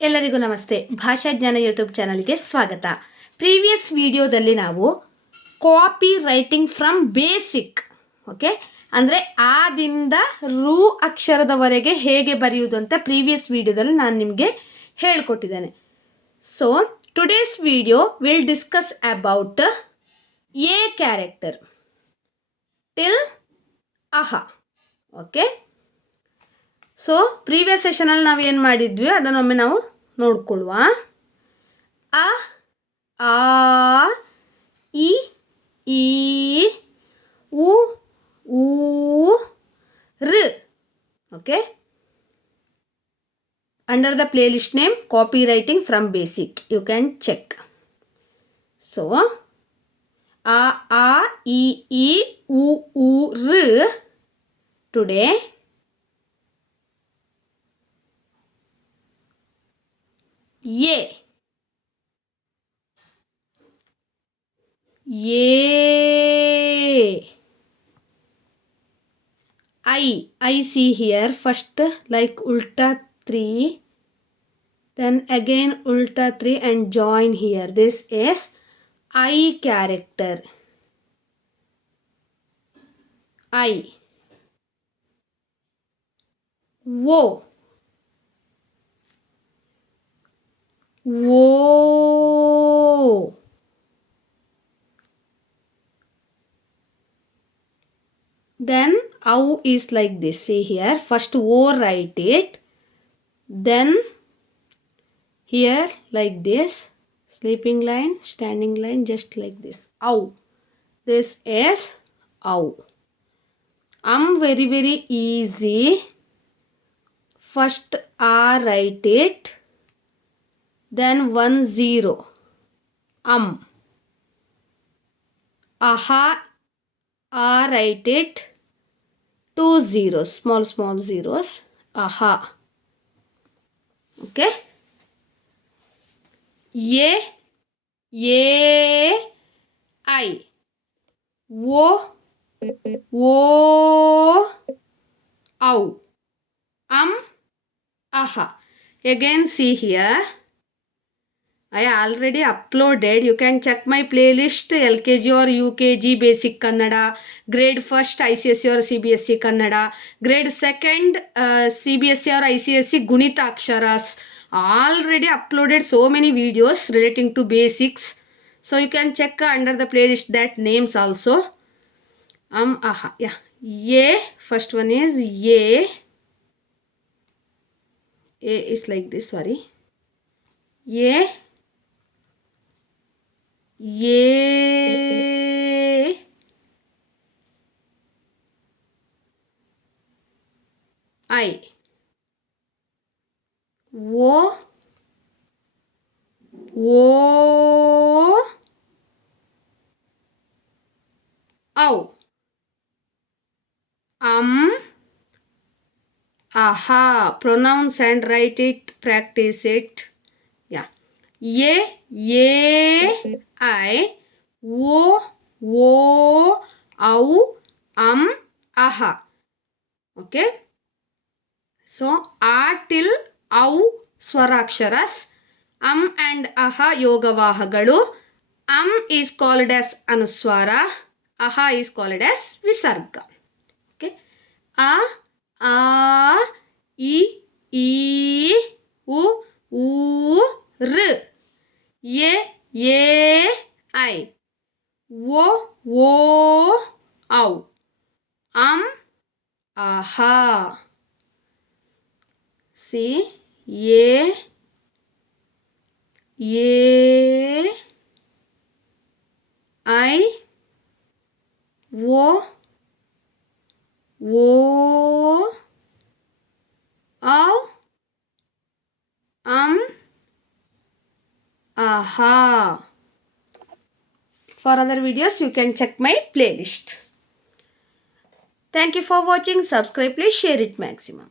ಎಲ್ಲರಿಗೂ ನಮಸ್ತೆ. ಭಾಷಾ ಜ್ಞಾನ ಯೂಟ್ಯೂಬ್ ಚಾನಲ್ಗೆ ಸ್ವಾಗತ. ಪ್ರೀವಿಯಸ್ ವಿಡಿಯೋದಲ್ಲಿ ನಾವು copy writing from basic, okay, ಅಂದರೆ ಆದಿಂದ ರೂ ಅಕ್ಷರದವರೆಗೆ ಹೇಗೆ ಬರೆಯುವುದು ಅಂತ ಪ್ರೀವಿಯಸ್ ವಿಡಿಯೋದಲ್ಲಿ ನಾನು ನಿಮಗೆ ಹೇಳಿಕೊಟ್ಟಿದ್ದೇನೆ. So today's video will discuss about a character till ah. Okay, so previous ಸೆಷನಲ್ಲಿ ನಾವು ಏನು ಮಾಡಿದ್ವಿ ಅದನ್ನೊಮ್ಮೆ ನಾವು ನೋಡ್ಕೊಳ್ಳುವ. ಅ, ಆ, ಇ, ಈ, ಉ, ಊ, ಋ. Okay, under the playlist name copy writing from basic, you can check. So ಅ, ಆ, ಇ, ಉ, ಊ, ಋ. ಟುಡೇ ಎ, I see here first like ulta 3, then again ulta 3 and join here. This is I character. I. O. O. Then ow is like this. See here, first O write it, then here like this, sleeping line, standing line, just like this. Ow. This is ow. Very easy. First R write it, then 1 0. Aha, R write it, 2 zeros, small zeros. Aha. Okay. A, I. O, ow. Aha. Again see here, I already uploaded. You can check my playlist LKG or UKG Basic Kannada, grade 1st ICSE or CBSE Kannada, grade 2nd CBSE or ICSE Gunita Aksharas. Already uploaded so many videos relating to basics. So you can check under the playlist that names also. Aha. Yeah. A, first one is A. A is like this, sorry. A, I. O, ow. Aha. Pronounce and write it, practice it. Yeah. A, I, O, ow, aha. Okay. So A till ow ಸ್ವರಾಕ್ಷರಸ್. and aha ಯೋಗವಾಹಗಳು. is called as ಅನುಸ್ವಾರ. aha is called as ವಿಸರ್ಗ. Okay. A, I, ಉ, ಊ, ಋ. ಎ, I. O, ow. aha. See, A, I, O, ow, aha. For other videos, you can check my playlist. Thank you for watching. Subscribe, please share it maximum.